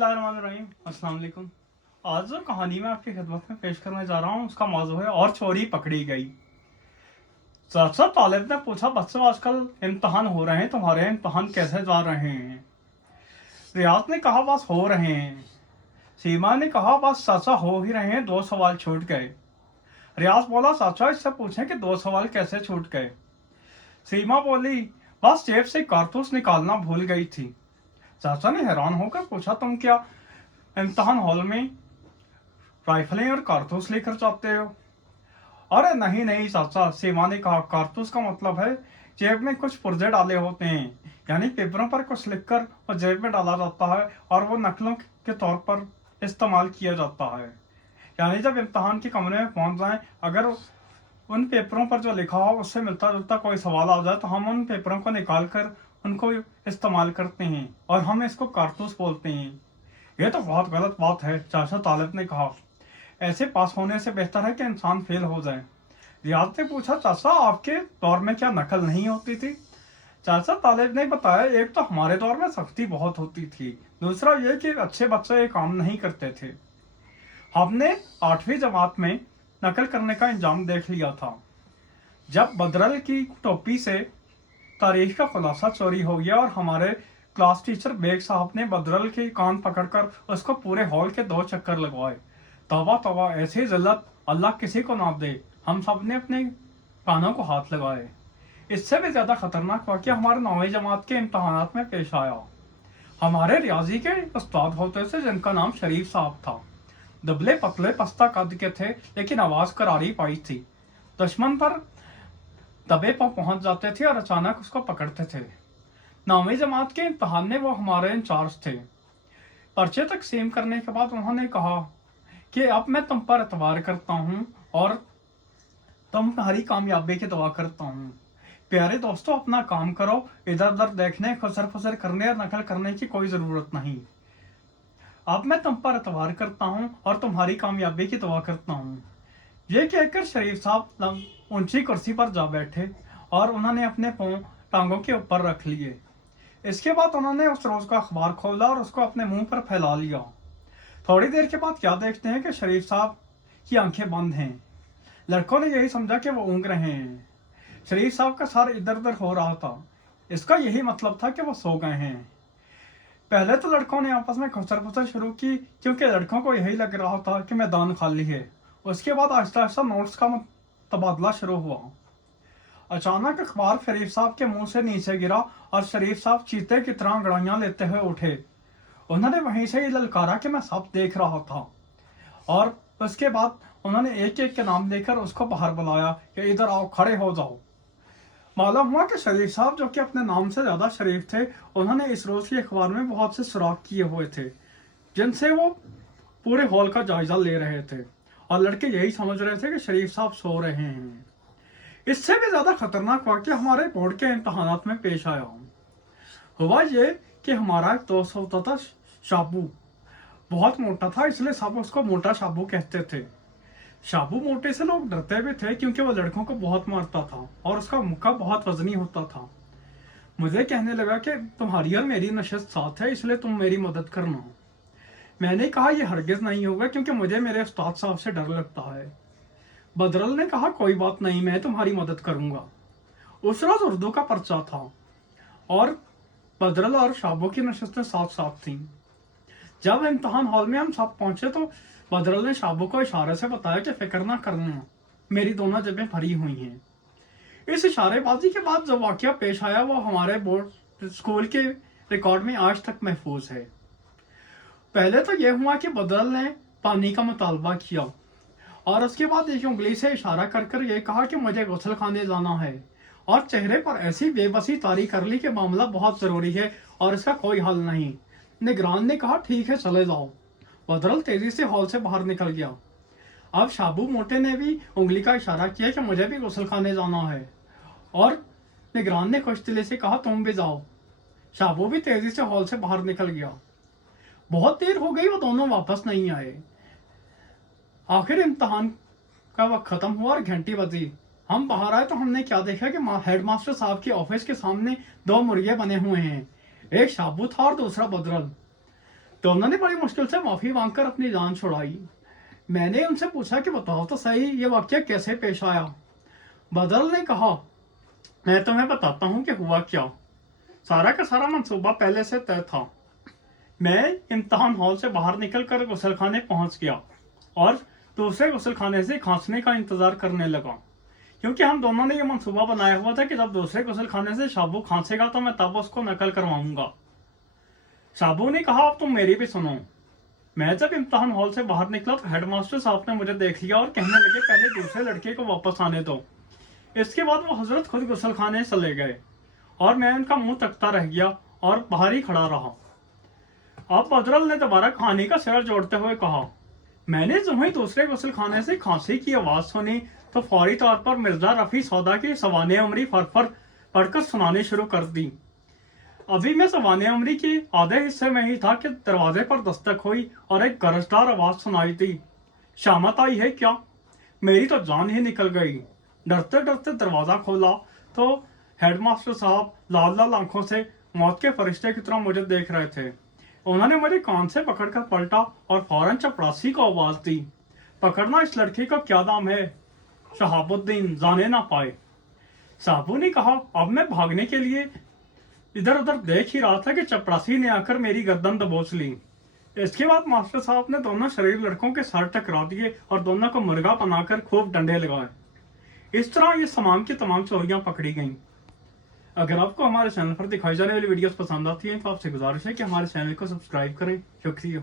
रहीम अस्सलाम वालेकुम। आज जो कहानी मैं आपकी खिदमत में पेश करने जा रहा हूँ उसका मौजू है और चोरी पकड़ी गई। चाचा तालिब ने पूछा, बच्चों आजकल इम्तहान हो रहे हैं, तुम्हारे इम्तहान कैसे जा रहे हैं? रियाज ने कहा, बस हो रहे हैं। सीमा ने कहा, बस चाचा हो ही रहे हैं, 2 सवाल छूट गए। रियाज बोला, चाचा इससे पूछें कि 2 सवाल कैसे छूट गए? सीमा बोली, बस जेब से कारतूस निकालना भूल गई थी। चाचा ने हैरान होकर पूछा, तुम क्या इम्तहान हॉल में राइफलें और कारतूस लेकर जाते हो? अरे नहीं नहीं चाचा, सीमा ने कहा, कारतूस का मतलब है जेब में कुछ पुर्जे डाले होते हैं, यानी पेपरों पर कुछ लिखकर और जेब में डाला जाता है और वो नकलों के तौर पर इस्तेमाल किया जाता है। यानी जब इम्तहान के कमरे में पहुंच जाएं, अगर उन पेपरों पर जो लिखा हो उससे मिलता जुलता कोई सवाल आ जाए तो हम उन पेपरों को निकाल कर उनको इस्तेमाल करते हैं और हम इसको कारतूस बोलते हैं। ये तो बहुत गलत बात है, चाचा तालिब ने कहा। ऐसे पास होने से बेहतर है कि इंसान फेल हो जाए। रियाज ने पूछा, चाचा आपके दौर में क्या नकल नहीं होती थी? चाचा तालिब ने बताया, एक तो हमारे दौर में सख्ती बहुत होती थी, दूसरा ये कि अच्छे बच्चे ये काम नहीं करते थे। हमने 8वीं जमात में नकल करने का इंजाम देख लिया था। जब बदरल की टोपी से तारीख का खुलासा चोरी हो गया और हमारे क्लास टीचर बेग साहब ने बदरल के कान पकड़कर उसको पूरे हॉल के 2 चक्कर लगवाए। तौबा तौबा, ऐसी जिल्लत अल्लाह किसी को ना दे। हम सब ने अपने कानों को हाथ लगाए। इससे भी ज्यादा खतरनाक वाकया हमारे 9वीं जमात के इम्तहानात में पेश आया। हमारे रियाजी के उस्ताद होते थे जिनका नाम शरीफ साहब था। दुबले पतले पस्ता कद के थे, लेकिन आवाज करारी पाई थी। दुश्मन पर दबे पर पहुंच जाते थे और अचानक उसको पकड़ते थे। 9वीं जमात के इम्तहान में वो हमारे इंचार्ज थे। पर्चे तकसीम करने के बाद उन्होंने कहा कि अब मैं तुम पर एतबार करता हूँ और तुम्हारी कामयाबी की दुआ करता हूँ। प्यारे दोस्तों, अपना काम करो, इधर उधर देखने, खुसर फुसर करने और नकल करने की कोई जरूरत नहीं। अब मैं तुम पर एतबार करता हूँ और तुम्हारी कामयाबी की दुआ करता हूँ। ये कहकर शरीफ साहब ऊंची कुर्सी पर जा बैठे और उन्होंने अपने पांव टांगों के ऊपर रख लिए। इसके बाद उन्होंने उस रोज का अखबार खोला और उसको अपने मुंह पर फैला लिया। थोड़ी देर के बाद क्या देखते हैं कि शरीफ साहब की आंखें बंद हैं। लड़कों ने यही समझा कि वो ऊँग रहे हैं। शरीफ साहब का सर इधर उधर हो रहा था। इसका यही मतलब था कि वो सो गए हैं। पहले तो लड़कों ने आपस में खुसर फुसर शुरू की, क्योंकि लड़कों को यही लग रहा था कि मैदान खाली है। उसके बाद आहिस्ता आहिस्ता नोट्स का तबादला शुरू हुआ। अचानक अखबार शरीफ साहब के मुंह से नीचे गिरा और शरीफ साहब चीते की तरह अंगड़ाइयां लेते हुए उठे। उन्होंने वहीं से ही ललकारा कि मैं सब देख रहा था, और उसके बाद उन्होंने एक एक के नाम लेकर उसको बाहर बुलाया कि इधर आओ, खड़े हो जाओ। मालूम हुआ कि शरीफ साहब, जो कि अपने नाम से ज्यादा शरीफ थे, उन्होंने इस रोज के अखबार में बहुत से सुराख किए हुए थे जिनसे वो पूरे हॉल का जायजा ले रहे थे, और लड़के यही समझ रहे थे कि शरीफ साहब सो रहे हैं। इससे भी ज्यादा खतरनाक वाकया हमारे बोर्ड के इम्तहानात में पेश आया। हुआ ये कि हमारा एक दोस्त होता था शाबू। बहुत मोटा था, इसलिए सब उसको मोटा शाबू कहते थे। शाबू मोटे से लोग डरते भी थे क्योंकि वो लड़कों को बहुत मारता था और उसका मुक्का बहुत वजनी होता था। मुझे कहने लगा कि तुम्हारी और मेरी नशस्त साथ है, इसलिए तुम मेरी मदद करना। मैंने कहा, यह हरगिज नहीं होगा क्योंकि मुझे मेरे उस्ताद साहब से डर लगता है। बदरल ने कहा, कोई बात नहीं, मैं तुम्हारी मदद करूंगा। उस रोज उर्दू का पर्चा था और बदरल और शाबू की नशस्तें साथ साथ थीं। जब इम्तहान हॉल में हम सब पहुंचे तो बदरल ने शाबू को इशारे से बताया कि फिक्र ना करना, मेरी दोनों जेबें भरी हुई हैं। इस इशारेबाजी के बाद जो वाकया पेश आया वो हमारे बोर्ड स्कूल के रिकॉर्ड में आज तक महफूज है। पहले तो यह हुआ कि बदरल ने पानी का मुतालबा किया और उसके बाद एक उंगली से इशारा कर कर यह कहा कि मुझे गुस्ल खाने जाना है, और चेहरे पर ऐसी बेबसी तारी कर ली कि मामला बहुत जरूरी है और इसका कोई हल नहीं। निगरान ने कहा, ठीक है, चले जाओ। बदरल तेजी से हॉल से बाहर निकल गया। अब शाबू मोटे ने भी उंगली का इशारा किया कि मुझे भी गुस्ल खाने जाना है, और निगरान ने खुश दिली से कहा, तुम भी जाओ। शाबू भी तेजी से हॉल से बाहर निकल गया। बहुत देर हो गई, वो दोनों वापस नहीं आए। आखिर इम्तहान का वक्त खत्म हुआ और घंटी बजी। हम बाहर आए तो हमने क्या देखा कि हेडमास्टर साहब के ऑफिस के सामने 2 मुर्गे बने हुए हैं। एक शाबू था और दूसरा बदरल। तो उन्होंने बड़ी मुश्किल से माफ़ी मांगकर अपनी जान छुड़ाई। मैंने उनसे पूछा कि बताओ तो सही ये वाक़या कैसे पेश आया। बदल ने कहा, मैं तुम्हें बताता हूँ कि हुआ क्या। सारा का सारा मंसूबा पहले से तय था। मैं इम्तिहान हॉल से बाहर निकलकर गुसलखाने पहुंच गया और दूसरे गुसलखाने से खांसने का इंतजार करने लगा, क्योंकि हम दोनों ने यह मंसूबा बनाया हुआ था कि जब दूसरे गुसलखाने से शाबू खांसेगा तो मैं तब उसको नकल करवाऊंगा। शाबू ने कहा, अब तुम मेरी भी सुनो। मैं जब इम्तिहान हॉल से बाहर निकला तो हेडमास्टर साहब ने मुझे देख लिया और कहने लगे, पहले दूसरे लड़के को वापस आने दो। इसके बाद वो हजरत खुद गुसलखाने चले गए और मैं उनका मुंह तकता रह गया और बाहर ही खड़ा रहा। अब बदरल ने दोबारा कहानी का सिरा जोड़ते हुए कहा, मैंने जब ही दूसरे गुसलखाने से खांसी की आवाज सुनी तो फौरी तौर पर मिर्जा रफी सौदा की सवाने उमरी फरफर पढ़कर सुनानी शुरू कर दी। अभी मैं सवाने उमरी के आधे हिस्से में ही था कि दरवाजे पर दस्तक हुई और एक गरजदार आवाज सुनाई दी। शामत आई है क्या? मेरी तो जान ही निकल गई। डरते डरते दरवाजा खोला तो हेडमास्टर साहब लाल लाल आंखों से मौत के फरिश्ते की तरह मुझे देख रहे थे। उन्होंने मुझे कान से पकड़कर पलटा और फौरन चपरासी को आवाज दी, पकड़ना इस लड़के का क्या नाम है? शहाबुद्दीन, जाने ना पाए। साहबू ने कहा, अब मैं भागने के लिए इधर उधर देख ही रहा था कि चपरासी ने आकर मेरी गर्दन दबोच ली। इसके बाद मास्टर साहब ने दोनों शरीफ लड़कों के सर टकरा दिए और दोनों को मुर्गा बनाकर खूब डंडे लगाए। इस तरह ये तमाम की तमाम चोरियां पकड़ी गईं। अगर आपको हमारे चैनल पर दिखाई जाने वाली वीडियोस पसंद आती हैं तो आपसे गुजारिश है कि हमारे चैनल को सब्सक्राइब करें। शुक्रिया।